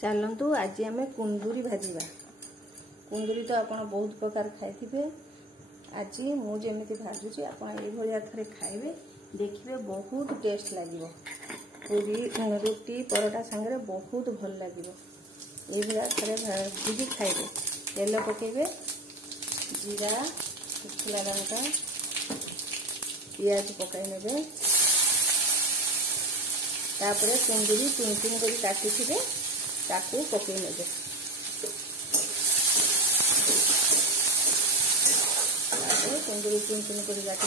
चलतु आज आम कुंदूरी भाजवा। कुंदूरी तो आप बहुत प्रकार खाई आज मुझे भाजुची आप थे खाइबे देखिए बहुत टेस्ट लगे। पूरी रुटी परोटा सांगे बहुत भल लगे। ये थे भाजी खाइबे। तेल पकेबे जीरा शुखला लंका पियाज पकाई नेबे तापर कुंदूरी चुन चुन कर काटी ताकू पकई नेबे। कुंदूरी चुन चुन कर काटी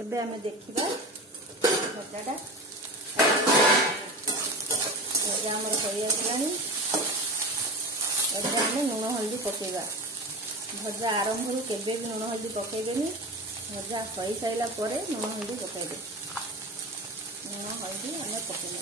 एबे आमे देखिबा भजाटा भजा आमर हो आसलानी। एबे आमे लुण हल्दी पकेबा। भजा आरंभ रू केबे भी लुण हल्दी पकेबेनी। भजा हो साइला परे लुण हल्दी पकेबे। लुण हल्दी आमे पकेबा।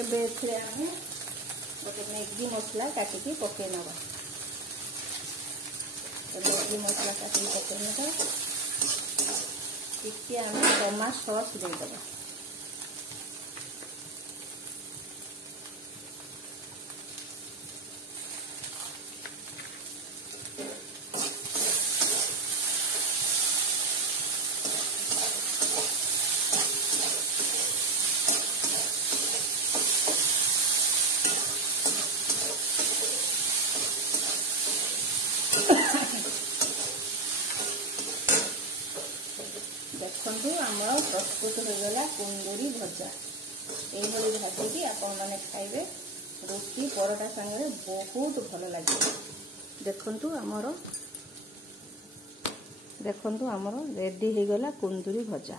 एबे एथिरे आमे गोटे मैगी मसला काटिकी पकई नवा। मैगी मसला काटिकी पकई नवा। टिके आमे टमाटो सॉस देदेबा। देखु आम प्रस्तुत होगला कुंदूरी भजा। यही भाजी आपण मैंने खाइबे रुटी परोटा सांगे बहुत भल लगे। देखु आमर रेडी हो गला कुंदूरी भजा।